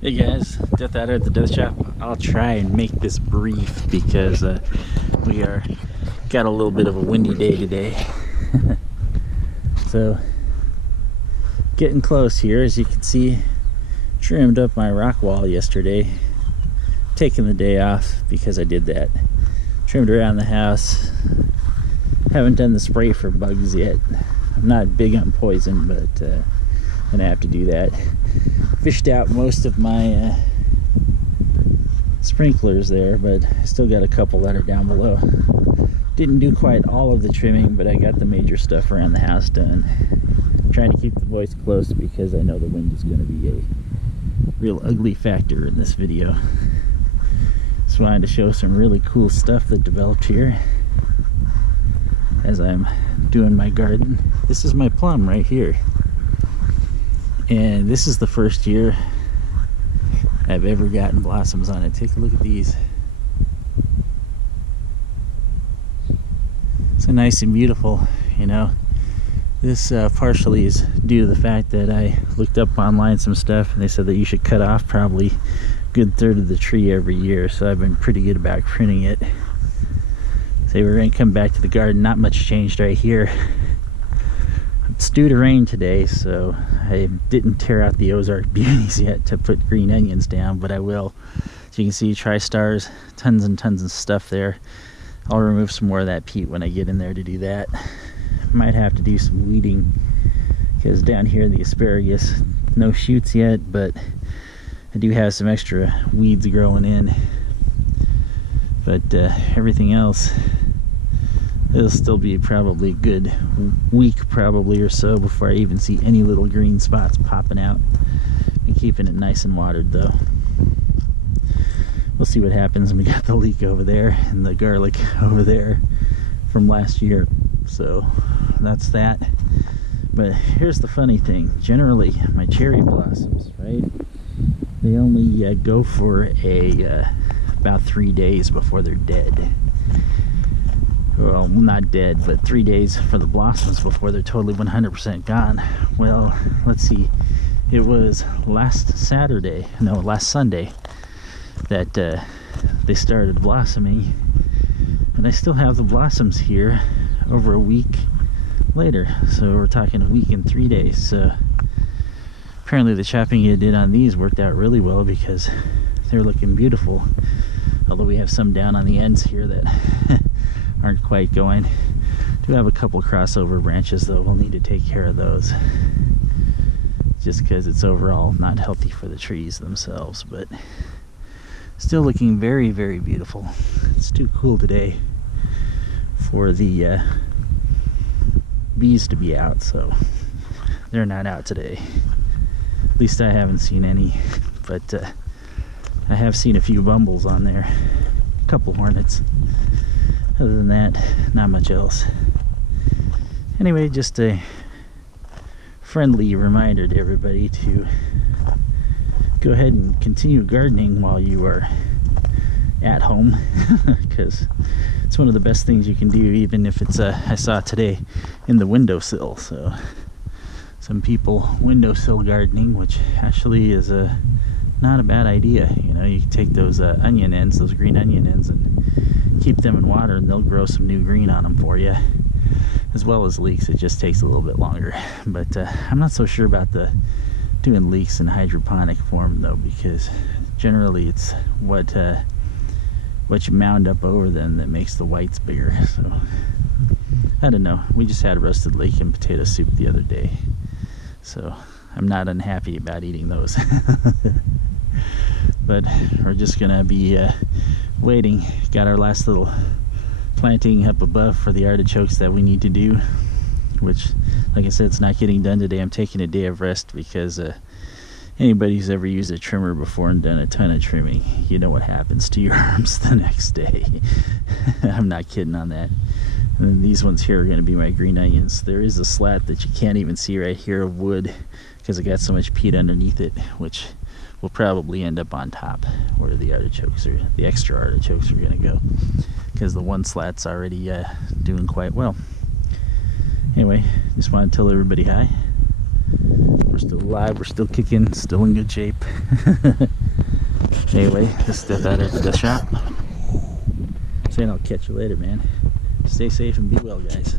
Hey guys, dethaddr at the Death Shop. I'll try and make this brief because we are got a little bit of a windy day today. So getting close here. As you can see, trimmed up my rock wall yesterday, taking the day off because I did that. Trimmed around the house. Haven't done the spray for bugs yet. I'm not big on poison, but gonna have to do that. Fished out most of my sprinklers there, but I still got a couple that are down below. Didn't do quite all of the trimming, but I got the major stuff around the house done. I'm trying to keep the voice close because I know the wind is going to be a real ugly factor in this video. Just wanted to show some really cool stuff that developed here as I'm doing my garden. This is my plum right here. And this is the first year I've ever gotten blossoms on it. Take a look at these. So nice and beautiful, you know. This partially is due to the fact that I looked up online some stuff and they said that you should cut off probably a good third of the tree every year. So I've been pretty good about pruning it. So we're going to come back to the garden. Not much changed right here. It's due to rain today, so I didn't tear out the Ozark beauties yet to put green onions down, but I will. So you can see tri-stars, tons and tons of stuff there. I'll remove some more of that peat when I get in there to do that. Might have to do some weeding because down here the asparagus, no shoots yet, but I do have some extra weeds growing in. But everything else, it'll still be probably a good week probably or so before I even see any little green spots popping out. I'm keeping it nice and watered though. We'll see what happens. We got the leek over there and the garlic over there from last year. So that's that. But here's the funny thing. Generally, my cherry blossoms, right? They only go for about 3 days before they're dead. Well, not dead, but 3 days for the blossoms before they're totally 100% gone. Well, let's see. It was last Sunday that they started blossoming, and I still have the blossoms here over a week later. So we're talking a week and 3 days. So apparently the chopping you did on these worked out really well because they're looking beautiful. Although we have some down on the ends here that aren't quite going. Do have a couple crossover branches though. We'll need to take care of those just because it's overall not healthy for the trees themselves, but still looking very, very beautiful. It's too cool today for the bees to be out, so they're not out today. At least I haven't seen any, but I have seen a few bumbles on there, a couple hornets. Other than that, not much else. Anyway, just a friendly reminder to everybody to go ahead and continue gardening while you are at home, because it's one of the best things you can do, even if it's I saw today in the windowsill. So some people windowsill gardening, which actually is not a bad idea. You know, you can take those onion ends, those green onion ends, and keep them in water and they'll grow some new green on them for you, as well as leeks. It just takes a little bit longer, but I'm not so sure about the doing leeks in hydroponic form though, because generally it's what you mound up over them that makes the whites bigger. So I don't know. We just had roasted leek and potato soup the other day, so I'm not unhappy about eating those. But we're just gonna be waiting. Got our last little planting up above for the artichokes that we need to do, which, like I said, it's not getting done today. I'm taking a day of rest because anybody who's ever used a trimmer before and done a ton of trimming, you know what happens to your arms the next day. I'm not kidding on that. And then these ones here are going to be my green onions. There is a slat that you can't even see right here of wood because I got so much peat underneath it, which will probably end up on top where the artichokes are, the extra artichokes are going to go, because the one slat's already doing quite well. Anyway, just want to tell everybody hi. We're still alive, we're still kicking, still in good shape. Anyway, this is dethaddr at the death shop. Saying I'll catch you later, man. Stay safe and be well, guys.